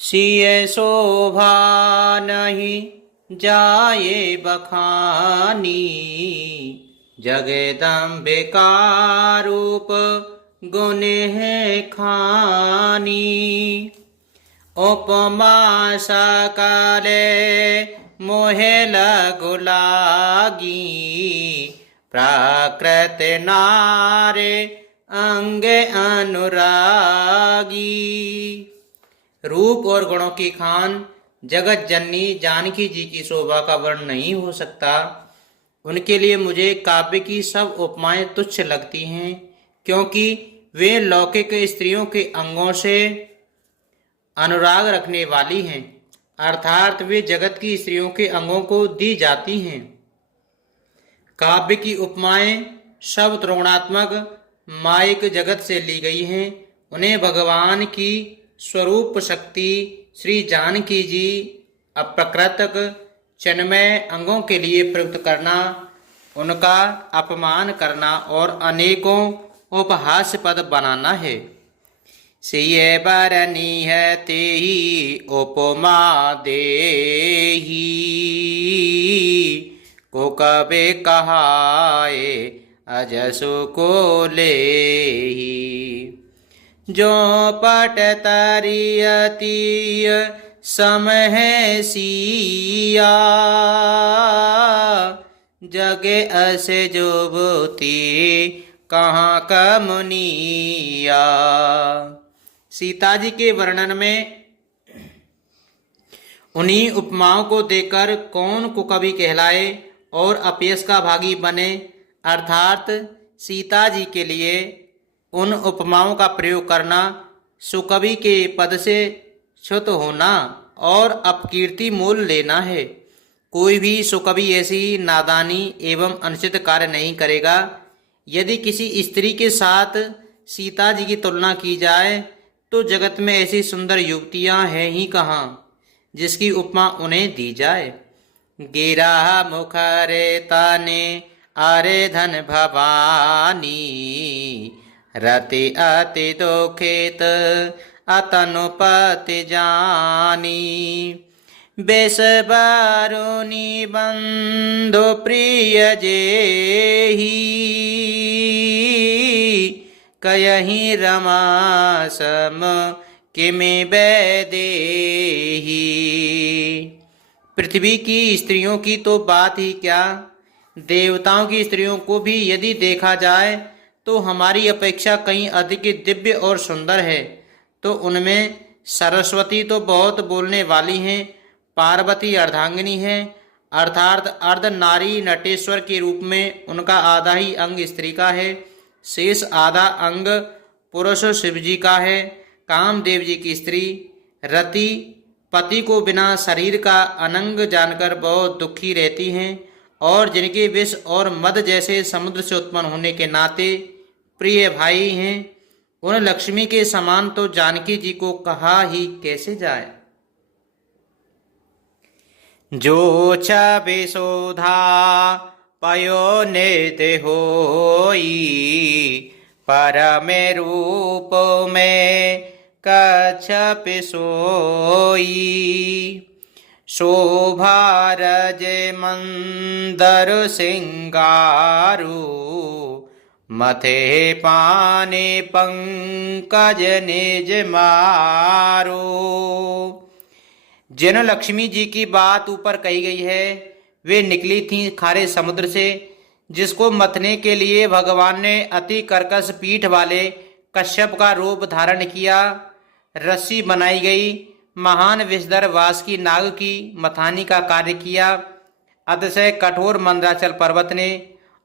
सिय शोभा नहीं जाये बखानी, जगदम्बिका रूप गुण है खानी। उपमा सकले मोहे लगु लागी, प्राकृत नारे अंग अनुरागी। रूप और गुणों की खान जगत जननी जानकी जी की शोभा का वर्ण नहीं हो सकता। उनके लिए मुझे काव्य की सब उपमाएं तुच्छ लगती हैं, क्योंकि वे लौकिक स्त्रियों के अंगों से अनुराग रखने वाली हैं, अर्थात वे जगत की स्त्रियों के अंगों को दी जाती हैं। काव्य की उपमाएं सब त्रिगुणात्मक मायिक जगत से ली गई हैं। उन्हें भगवान की स्वरूप शक्ति श्री जानकी जी अप्रकृतक चिन्मय अंगों के लिए प्रयुक्त करना, उनका अपमान करना और अनेकों उपहास्य पद बनाना है। सिय बरनी है तेहि उपमा देहि, को कबे कहाए अजसु को लेहि। जो पट तरियति सम है सिया, जगे असे जोबती कहाँ कमुनिया। सीता जी के वर्णन में उन्हीं उपमाओं को देखकर कौन कुकवि कहलाए और अपयश का भागी बने, अर्थात सीता जी के लिए उन उपमाओं का प्रयोग करना सुकवि के पद से च्युत होना और अपकीर्ति मोल लेना है। कोई भी सुकवि ऐसी नादानी एवं अनुचित कार्य नहीं करेगा। यदि किसी स्त्री के साथ सीता जी की तुलना की जाए तो जगत में ऐसी सुंदर युवतियां हैं ही कहाँ जिसकी उपमा उन्हें दी जाए। गिरा मुखरे ताने आरे धन भवानी, रति अति दुखित अतनुपति जानी। बेस बारुनी बंधु प्रिय जेहि, कयहि रमा सम किमि बैदेहि। पृथ्वी की स्त्रियों की तो बात ही क्या, देवताओं की स्त्रियों को भी यदि देखा जाए तो हमारी अपेक्षा कहीं अधिक दिव्य और सुंदर है। तो उनमें सरस्वती तो बहुत बोलने वाली हैं, पार्वती अर्धांगिनी है, अर्थात अर्ध नारी नटेश्वर के रूप में उनका आधा ही अंग स्त्री का है, शेष आधा अंग पुरुष शिव जी का है। कामदेव जी की स्त्री रति पति को बिना शरीर का अनंग जानकर बहुत दुखी रहती हैं और जिनके विष और मद जैसे समुद्र से उत्पन्न होने के नाते प्रिय भाई हैं, उन लक्ष्मी के समान तो जानकी जी को कहा ही कैसे जाए। जो छवि शोधा पयो नित्य होई, परम रूप में कच्छपि सोई। शोभा रज मंदर सिंगारू, मथे पाने पंकज निज मारो। जिन लक्ष्मी जी की बात ऊपर कही गई है वे निकली थीं खारे समुद्र से, जिसको मथने के लिए भगवान ने अति कर्कश पीठ वाले कश्यप का रूप धारण किया। रस्सी बनाई गई, महान विषधर वासुकी नाग की मथानी का कार्य किया। अतिशय कठोर मंदराचल पर्वत ने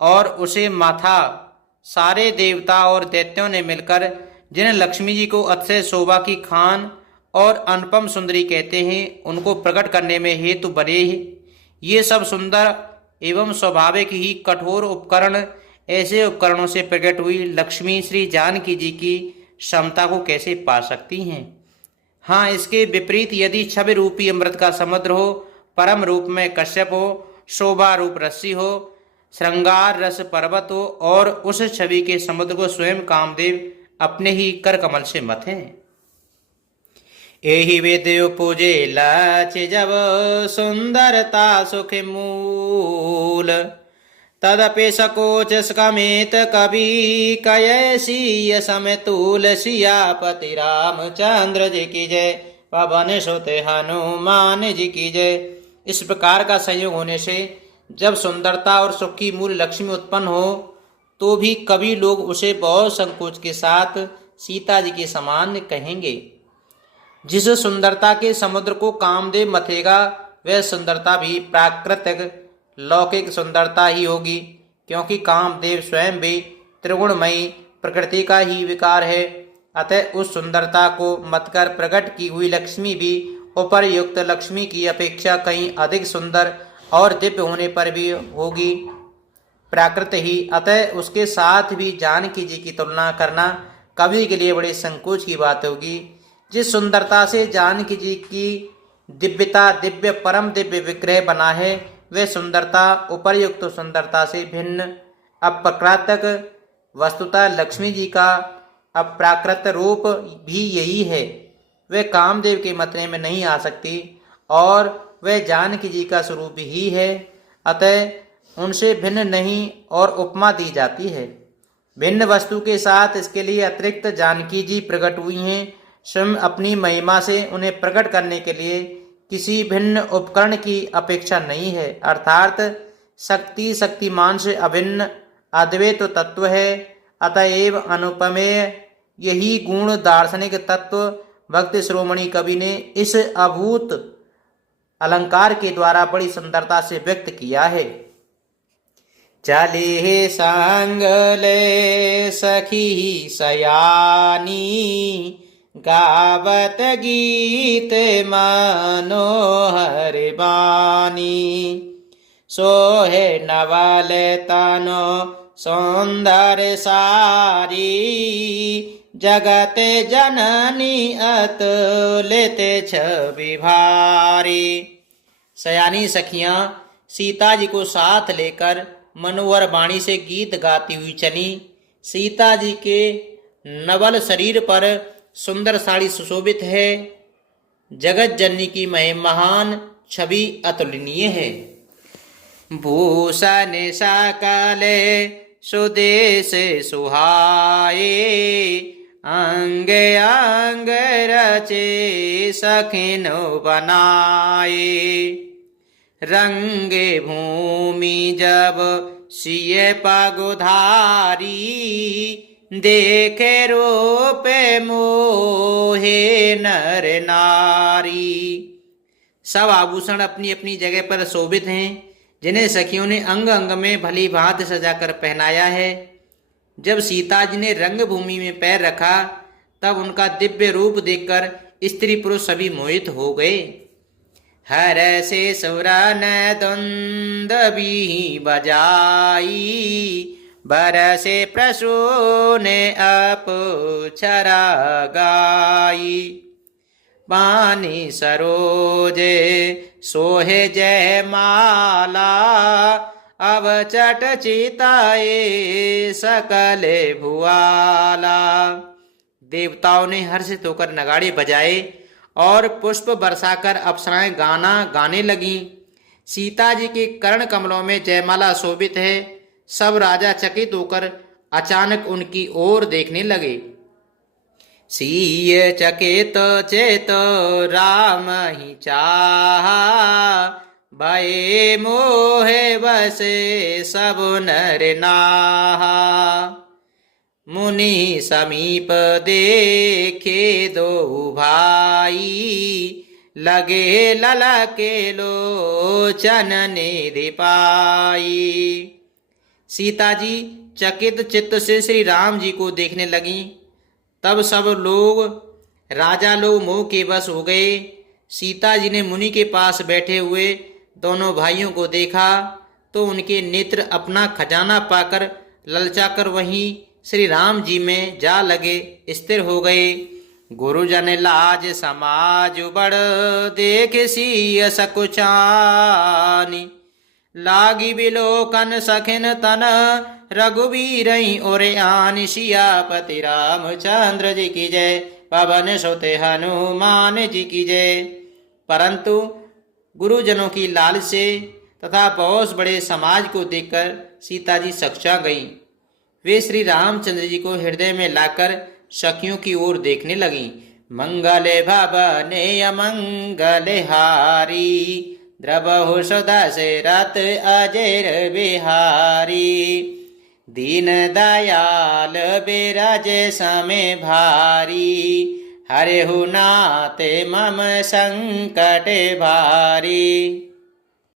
और उसे माथा सारे देवता और दैत्यों ने मिलकर जिन लक्ष्मी जी को अतिशय शोभा की खान और अनुपम सुंदरी कहते हैं उनको प्रकट करने में हेतु बने। ये सब सुंदर एवं स्वाभाविक ही कठोर उपकरण ऐसे उपकरणों से प्रकट हुई लक्ष्मी श्री जानकी जी की क्षमता को कैसे पा सकती हैं। हाँ, इसके विपरीत यदि छवि रूपी अमृत का समुद्र हो, परम रूप में कश्यप हो, शोभा रूप रस्सी हो, श्रृंगार रस पर्वत हो और उस छवि के समुद्र को स्वयं कामदेव अपने ही कर कमल से मथें। एहि विधि उपजे लक्ष्य जब सुंदरता सुख मूल। तदपि सकोच समेत कवि कय सिय समतुल। सियापति रामचंद्र जी की जय, पवन सुत हनुमान जी की जय। इस प्रकार का संयोग होने से जब सुंदरता और सुख की मूल लक्ष्मी उत्पन्न हो तो भी कवि लोग उसे बहुत संकोच के साथ सीता जी के समान कहेंगे। जिस सुंदरता के समुद्र को कामदेव मथेगा वह सुंदरता भी प्राकृतिक लौकिक सुंदरता ही होगी, क्योंकि कामदेव स्वयं भी त्रिगुणमयी प्रकृति का ही विकार है। अतः उस सुंदरता को मतकर प्रकट की हुई लक्ष्मी भी उपर्युक्त लक्ष्मी की अपेक्षा कहीं अधिक सुंदर और दिव्य होने पर भी होगी प्राकृत ही। अतः उसके साथ भी जानकी जी की तुलना करना कवि के लिए बड़े संकोच की बात होगी। जिस सुंदरता से जानकी जी की दिव्यता दिव्य परम दिव्य विग्रह बना है वह सुंदरता उपर्युक्त सुंदरता से भिन्न अप्राकृत वस्तुतः लक्ष्मी जी का अप्राकृत रूप भी यही है। वह कामदेव के मतने में नहीं आ सकती और वह जानकी जी का स्वरूप ही है। अतः उनसे भिन्न नहीं और उपमा दी जाती है। भिन्न वस्तु के साथ इसके लिए अतिरिक्त जानकी जी प्रकट हुई हैं। स्वयं अपनी महिमा से उन्हें प्रकट करने के लिए किसी भिन्न उपकरण की अपेक्षा नहीं है। अर्थात शक्ति शक्तिमान से अभिन्न अद्वैत तत्व है। अतएव अनुपमेय यही गुण दार्शनिक तत्व भक्ति श्रोमणी कवि ने इस अभूत अलंकार के द्वारा बड़ी सुंदरता से व्यक्त किया है। चले संग ले सखी सयानी, गावत गीत मनोहर बानी। सोहे नवल तनो सुंदर सारी, जगत जननी अतुलित छवि भारी। सयानी सखियां सीता जी को साथ लेकर मनोहर वाणी से गीत गाती हुई चली। सीता जी के नवल शरीर पर सुंदर साड़ी सुशोभित है। जगत जननी की महान छवि अतुलनीय है। भूषण सकले सुदेश सुहाए, अंग अंग रचे सखिनो बनाए। रंगे भूमि जब सिय पगुधारी, देखे रूप मोहे नर नारी। सब आभूषण अपनी अपनी जगह पर शोभित हैं, जिन्हें सखियों ने अंग अंग में भली भांति सजाकर पहनाया है। जब सीता जी ने रंगभूमि में पैर रखा तब उनका दिव्य रूप देखकर स्त्री पुरुष सभी मोहित हो गए। हर से सुरन दुंदभी बजाई, बरसे प्रसून अपुछरा गाई। पानी सरोजे सोहे जय माला, अब चट चिताए सकले भुआला। देवताओं ने हर्षित होकर नगाड़े बजाए और पुष्प बरसाकर अप्सराएं गाना गाने लगी। सीता जी के कर्ण कमलों में जयमाला शोभित है। सब राजा चकित होकर अचानक उनकी ओर देखने लगे। सीय चकित चेत राम ही चाहा, भय मोहे बसे सब नर नाहा। मुनि समीप देखे दो भाई, लगे ललके लोचन निधि पाई। सीता जी चकित चित्त से श्री राम जी को देखने लगी। तब सब लोग राजा लोग मोह के वश हो गए। सीता जी ने मुनि के पास बैठे हुए दोनों भाइयों को देखा तो उनके नेत्र अपना खजाना पाकर ललचाकर वहीं श्री राम जी में जा लगे, स्थिर हो गए। गुरुजन लाज समाज बड़, देख सिय सकुचानी। लागी बिलोकन सखिन तन, रघुवीर और आन। सियापति रामचंद्र जी की जय, पवन सुत हनुमान जी की जय। परंतु गुरुजनों की लालच से तथा बहुत बड़े समाज को देखकर सीता जी सकचा गई। वे श्री रामचंद्र जी को हृदय में लाकर सखियों की ओर देखने लगी। मंगले भवने अमंगले हारी, द्रवहु सुदशरथ अजर बिहारी। दीन दयाल बिराजे समय भारी, हरिहु नाथ मम संकट भारी।